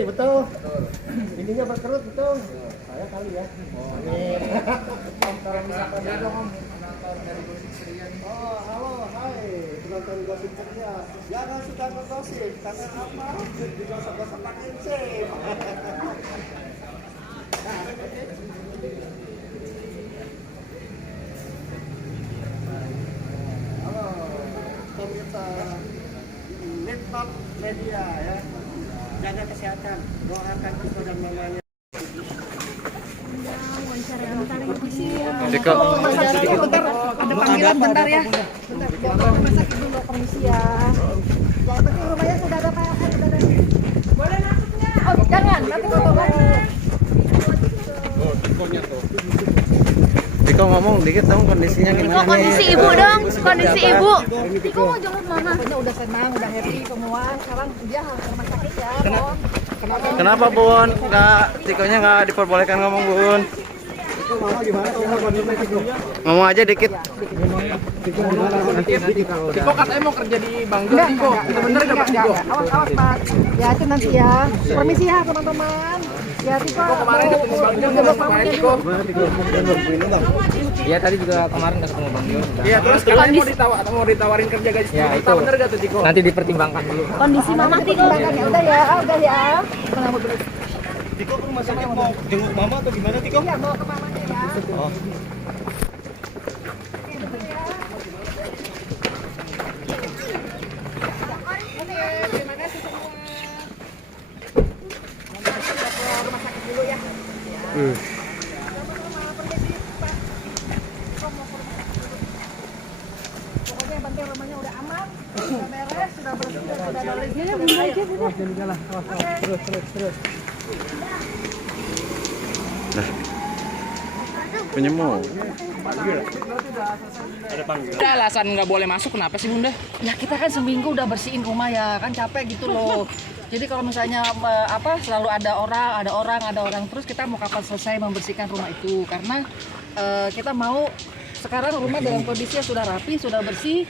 betul. Ininya berkerut betul. Saya kali ya. Amin. Kalau misalkan ada om penonton dari Gosip Ceria. Oh, halo, hai. Penonton Gosip Ceria. Jangan suka ngegosip karena apa? Digosok-gosok pakai MC. Halo, pemirsa Netpop Media ya. Jaga kesehatan, doakan Tiko dan mamanya. Tiko, Ada panggilan bentar ya. Bentar, rumah sakit dulu permisi ya. Yang penting rumahnya sudah ada PLN, sudah ada. Boleh masuknya? Oh, jangan, nanti foto lagi. Oh, Tikonya tuh. Tiko ngomong dikit dong kondisinya gimana nih? Kondisi ibu dong, kondisi ibu. Tiko mau jemput mama. Pokoknya udah senang, udah happy semua. Sekarang dia harus ke rumah sakit ya. Kenapa Bun? Tikonya nggak diperbolehkan ngomong Bun? Tiko mama gimana? Tiko. Ngomong aja dikit. Tiko gimana? Tiko katanya mau kerja di Bang Jo, Tiko. Itu bener nggak Pak Tiko? Awas Pak. Ya itu nanti ya. Permisi ya teman-teman. Ya Tiko. Kemarin ketemu Bang Jo, sama Tiko. Iya tadi juga kemarin udah ketemu Bang Jo. Iya terus katanya mau ditawarin kerja gaji 10 juta, bener gak tuh Tiko? Nanti dipertimbangkan dulu. Kondisi mama Tiko. Udah ya, udah ya. Tiko ke rumah sakit mau jenguk mama atau gimana Tiko? Ya bawa ke mamanya ya. Oh. Terima kasih semua. Rumah sakit dulu ya. Pokoknya yang penting rumahnya udah aman, sudah beres, sudah bersih, sudah ada listrik. Terus. Penyembuh. Ada alasan nggak boleh masuk, kenapa sih Bunda? Ya kita kan seminggu udah bersihin rumah ya, kan capek gitu loh. Jadi kalau misalnya selalu ada orang terus kita mau kapan selesai membersihkan rumah itu karena kita mau sekarang rumah dalam kondisi yang sudah rapi, sudah bersih.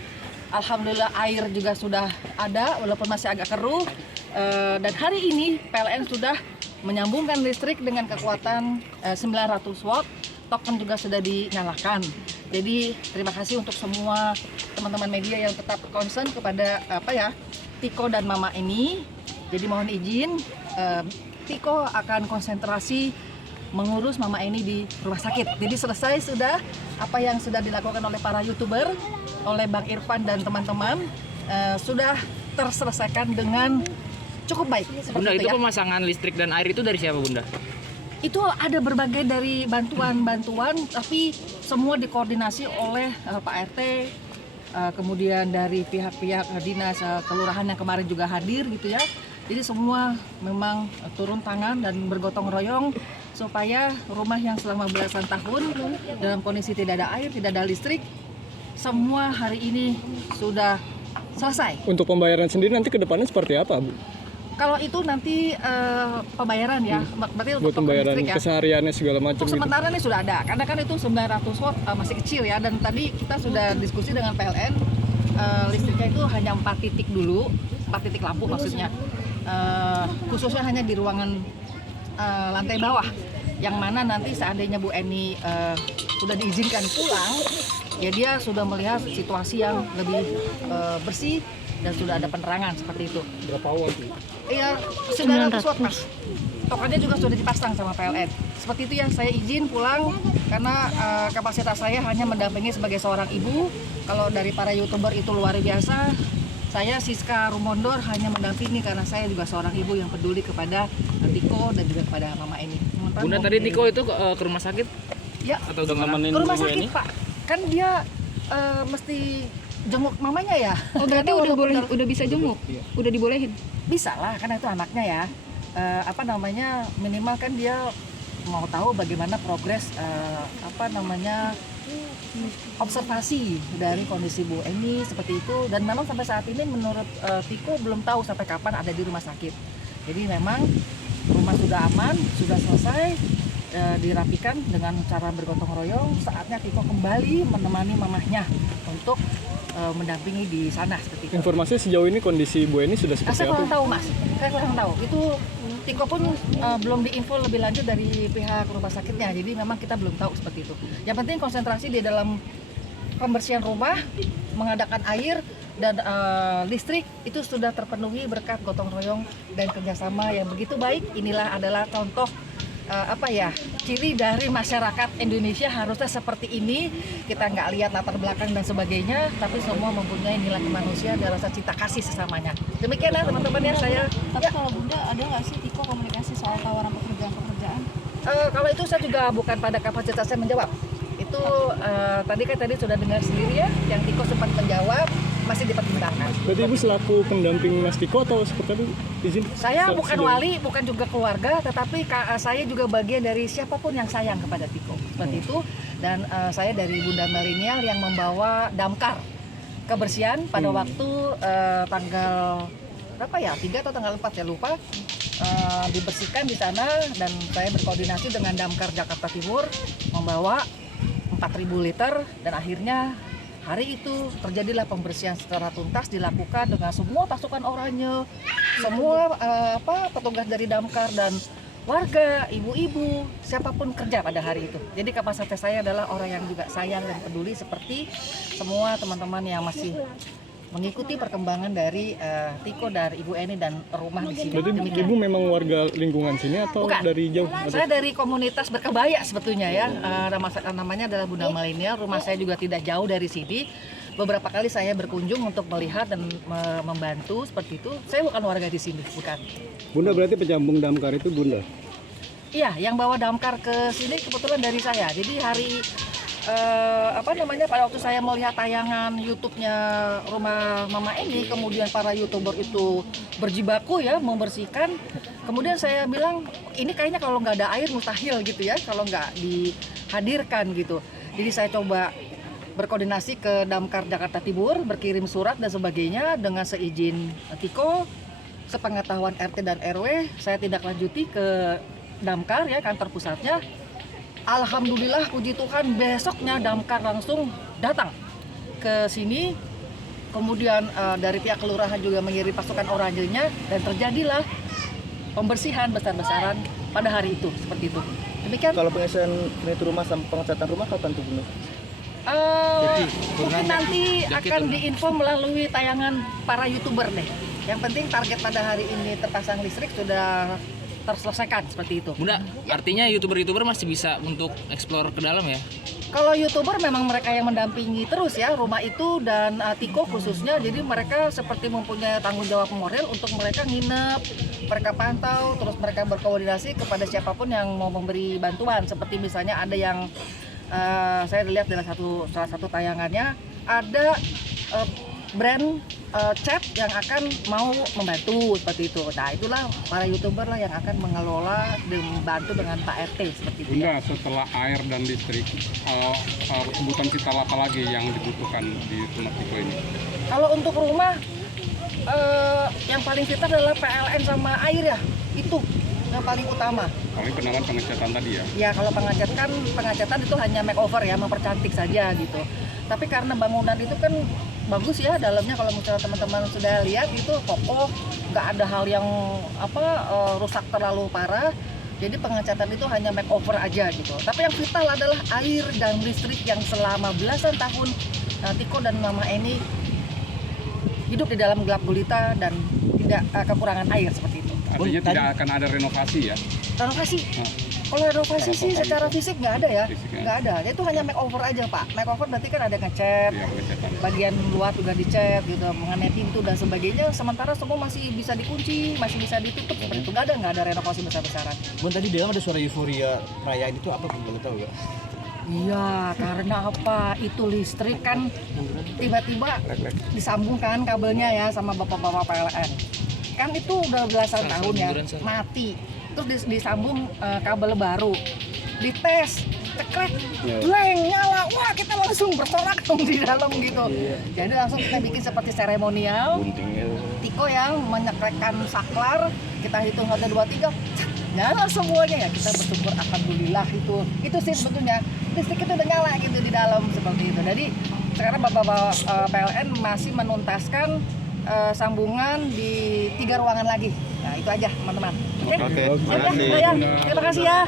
Alhamdulillah air juga sudah ada walaupun masih agak keruh. Dan hari ini PLN sudah menyambungkan listrik dengan kekuatan 900 watt. Token juga sudah dinyalakan. Jadi terima kasih untuk semua teman-teman media yang tetap concern kepada Tiko dan Mama ini. Jadi mohon izin, Tiko akan konsentrasi mengurus Mama ini di rumah sakit. Jadi selesai sudah apa yang sudah dilakukan oleh para YouTuber, oleh Bang Irfan dan teman-teman sudah terselesaikan dengan cukup baik. Bunda, itu ya. pemasangan listrik dan air itu dari siapa Bunda? Itu ada berbagai dari bantuan-bantuan, tapi semua dikoordinasi oleh Pak RT, kemudian dari pihak-pihak dinas kelurahan yang kemarin juga hadir gitu ya. Jadi semua memang turun tangan dan bergotong royong supaya rumah yang selama belasan tahun dalam kondisi tidak ada air, tidak ada listrik, semua hari ini sudah selesai. Untuk pembayaran sendiri nanti ke depannya seperti apa, Bu? Kalau itu nanti pembayaran ya, berarti untuk Buat pembayaran listrik ya. Kesehariannya segala macam Untuk gitu. sementara ini sudah ada, karena kan itu 900 watt masih kecil ya. Dan tadi kita sudah diskusi dengan PLN, listriknya itu hanya 4 titik dulu, 4 titik lampu maksudnya. Khususnya hanya di ruangan lantai bawah, yang mana nanti seandainya Bu Eni sudah diizinkan pulang, ya dia sudah melihat situasi yang lebih bersih dan sudah ada penerangan seperti itu. Berapa watt? Iya, 900 watt Mas. Tokennya juga sudah dipasang sama PLN. Seperti itu ya, saya izin pulang karena kapasitas saya hanya mendampingi sebagai seorang ibu. Kalau dari para YouTuber itu luar biasa, saya Siska Rumondor hanya mendampingi karena saya juga seorang ibu yang peduli kepada Tiko dan juga kepada Mama ini. Bunda tadi Tiko itu ke rumah sakit Ya, atau gimana? ke rumah sakit Pak. Kan dia mesti jenguk mamanya ya. Oh berarti udah bisa jenguk, udah dibolehin. Bisa lah, karena itu anaknya ya. Minimal kan dia mau tahu bagaimana progres observasi dari kondisi Bu Eni seperti itu. Dan memang sampai saat ini menurut Tiko belum tahu sampai kapan ada di rumah sakit. Jadi memang rumah sudah aman, sudah selesai, dirapikan dengan cara bergotong royong. Saatnya Tiko kembali menemani mamahnya untuk mendampingi di sana seperti itu. Informasi sejauh ini kondisi Bu Eni sudah seperti Saya apa? kurang tahu Mas, saya kurang tahu. Itu Tiko pun belum diinfo lebih lanjut dari pihak rumah sakitnya, jadi memang kita belum tahu seperti itu. Yang penting konsentrasi di dalam pembersihan rumah, mengadakan air dan listrik itu sudah terpenuhi berkat gotong royong dan kerjasama yang begitu baik. Inilah adalah contoh ciri dari masyarakat Indonesia harusnya seperti ini. Kita nggak lihat latar belakang dan sebagainya, tapi semua mempunyai nilai kemanusiaan dan rasa cinta kasih sesamanya. Demikian ya teman-teman ya saya. Tapi kalau Bunda ada nggak sih Tiko komunikasi soal tawaran pekerjaan-pekerjaan? Kalau itu saya juga bukan pada kapasitas saya menjawab. Itu tadi sudah dengar sendiri ya, yang Tiko sempat menjawab masih dipertimbangkan. Berarti Ibu selaku pendamping Mas Tiko atau seperti itu? Izin. Saya bukan Sejauh- wali, bukan juga keluarga, tetapi saya juga bagian dari siapapun yang sayang kepada Tiko. Seperti itu. Dan saya dari Bunda Milenial yang membawa damkar kebersihan pada waktu tanggal berapa ya? 3 atau tanggal 4 ya lupa. Dibersihkan di sana dan saya berkoordinasi dengan Damkar Jakarta Timur membawa 4.000 liter dan akhirnya hari itu terjadilah pembersihan secara tuntas dilakukan dengan semua pasukan oranye, semua petugas dari damkar dan warga, ibu-ibu, siapapun kerja pada hari itu. Jadi kapasitas saya adalah orang yang juga sayang dan peduli seperti semua teman-teman yang masih mengikuti perkembangan dari Tiko, dari Ibu Eni dan rumah di sini. Berarti Demikian. Ibu memang warga lingkungan sini atau Bukan. dari jauh? Saya dari komunitas berkebaya sebetulnya ya. Namanya adalah Bunda Milenial. Rumah saya juga tidak jauh dari sini. Beberapa kali saya berkunjung untuk melihat dan membantu seperti itu. Saya bukan warga di sini, bukan. Bunda berarti penyambung damkar itu Bunda? Iya, yang bawa damkar ke sini kebetulan dari saya. Jadi hari pada waktu saya melihat tayangan YouTube-nya rumah Mama Eni, kemudian para YouTuber itu berjibaku ya membersihkan. Kemudian saya bilang ini kayaknya kalau nggak ada air mustahil gitu ya, kalau nggak dihadirkan gitu. Jadi saya coba berkoordinasi ke Damkar Jakarta Timur, berkirim surat dan sebagainya dengan seizin Tiko, sepengetahuan RT dan RW, saya tindak lanjuti ke Damkar ya kantor pusatnya. Alhamdulillah puji Tuhan besoknya damkar langsung datang ke sini. Kemudian dari pihak kelurahan juga mengirim pasukan oranyenya dan terjadilah pembersihan besar-besaran pada hari itu seperti itu. Demikian. Kalau pengisian unit rumah sama pengecatan rumah kapan tuh Bunda? Mungkin nanti akan diinfo melalui tayangan para YouTuber deh. Yang penting target pada hari ini terpasang listrik sudah terselesaikan seperti itu. Bunda, artinya YouTuber masih bisa untuk explore ke dalam ya? Kalau YouTuber memang mereka yang mendampingi terus ya rumah itu dan Tiko khususnya, jadi mereka seperti mempunyai tanggung jawab moral untuk mereka nginep, mereka pantau, terus mereka berkoordinasi kepada siapapun yang mau memberi bantuan. Seperti misalnya ada yang saya lihat dalam salah satu tayangannya ada brand cat yang akan mau membantu seperti itu. Nah itulah para YouTuber lah yang akan mengelola dan membantu dengan Pak RT seperti itu. Bunda, setelah air dan listrik, kebutuhan vital apa lagi yang dibutuhkan di rumah Tiko ini? Kalau untuk rumah yang paling vital adalah PLN sama air ya, itu yang paling utama. Paling penanganan pengecatan tadi ya? Ya kalau pengecatan itu hanya makeover ya, mempercantik saja gitu. Tapi karena bangunan itu kan bagus ya dalamnya, kalau misalnya teman-teman sudah lihat itu kokoh, nggak ada hal yang rusak terlalu parah. Jadi pengecatan itu hanya makeover aja gitu. Tapi yang vital adalah air dan listrik yang selama belasan tahun Tiko dan Mama Eni hidup di dalam gelap gulita dan tidak kekurangan air seperti itu. Artinya tidak akan ada renovasi ya? Renovasi? Kalau renovasi sih secara fisik nggak ada ya, nggak ada. Itu hanya makeover aja Pak. Makeover berarti kan ada ngecat, Iya, pengecatan. bagian luar juga dicat gitu, mengenai pintu dan sebagainya. Sementara semua masih bisa dikunci, masih bisa ditutup seperti itu. Nggak ada renovasi besar-besaran. Bun tadi dia ada suara euforia perayaan itu apa Bun, boleh tahu nggak? Iya, karena apa? Itu listrik kan tiba-tiba disambungkan kabelnya ya sama bapak-bapak PLN. Kan itu udah belasan tahun ya, mati. Terus disambung kabel baru, dites, cekrek, bleng, nyala, wah kita langsung bersorak dong di dalam gitu. Jadi langsung kita bikin seperti seremonial. Tiko yang menyekrekkan saklar, kita hitung 1, 2, 3, nyala semuanya ya. Kita bersyukur alhamdulillah itu sih sebetulnya listrik itu udah nyala gitu di dalam seperti itu. Jadi sekarang Bapak PLN masih menuntaskan sambungan di 3 ruangan lagi. Nah itu aja teman-teman. Oke. Oke, terima kasih. Terima kasih ya.